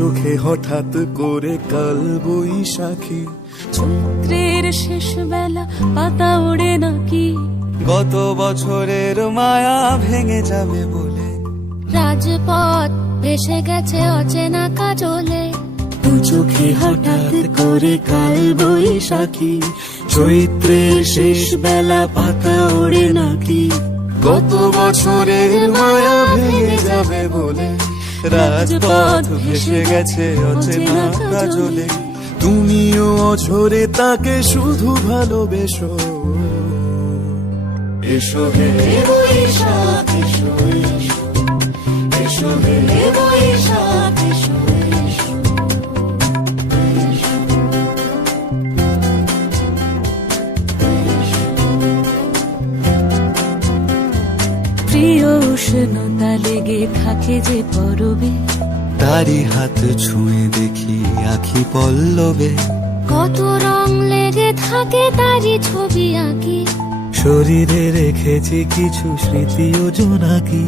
চোখে হঠাৎ করে কাল বৈশাখী, চৈত্রের শেষ বেলা পাতা ওড়ে নাকি, গত বছরের মায়া ভেঙে যাবে বলে, রাজপথ ভেসে গেছে অচেনা কাজলে, দু চোখে হঠাৎ করে কাল বৈশাখী, চৈত্রের শেষ বেলা পাতা ওড়ে নাকি, গত বছরের মায়া ভেঙে যাবে বলে, রাজপথ ভেসে গেছে অচেনা কাজলে। তুমিও অঝরে তাকে শুধু ভালোবেসো। এসো হে বৈশাখ এসো এসো, এসো হে বৈশাখ এসো এসো, প্রিয় উষ্ণতা লেগে থাকে যে পরবে, তারি হাত ছুঁয়ে দেখি আখি পল্লবে, কত রং লেগে থাকে তারই ছবি আঁকি, শরীরে রেখেছি কিছু স্মৃতি ও জোনাকি,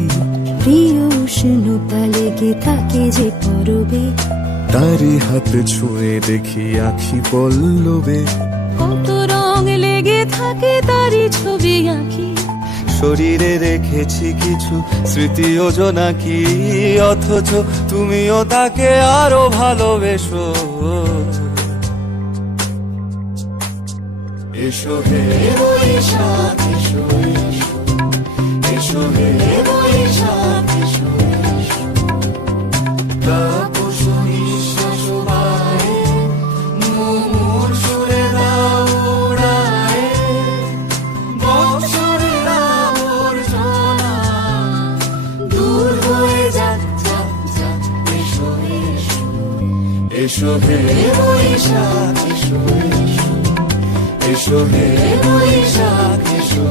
প্রিয় উষ্ণতা লেগে থাকে যে পরবে, তারি হাত ছুঁয়ে দেখি আখি পল্লবে, কত রং লেগে থাকে তারই ছবি আঁকি, শরীরে রেখেছি কিছু স্মৃতি ও জোনাকি, অথচ তুমিও তাকে আরো ভালোবেসো। এসো হে বৈশাখ এসো এসো, এসো হে বৈশাখ এসো এসো, তাপস নিঃশ্বাস বায়ে, মুমুর সুরে দাও উড়ায়ে, বৎসরের আবর্জনা দূর হয়ে যাক যাক যাক, এসো এসো, এসো হে বৈশাখ এসো এসো, এসো হে বৈশাখ এসো।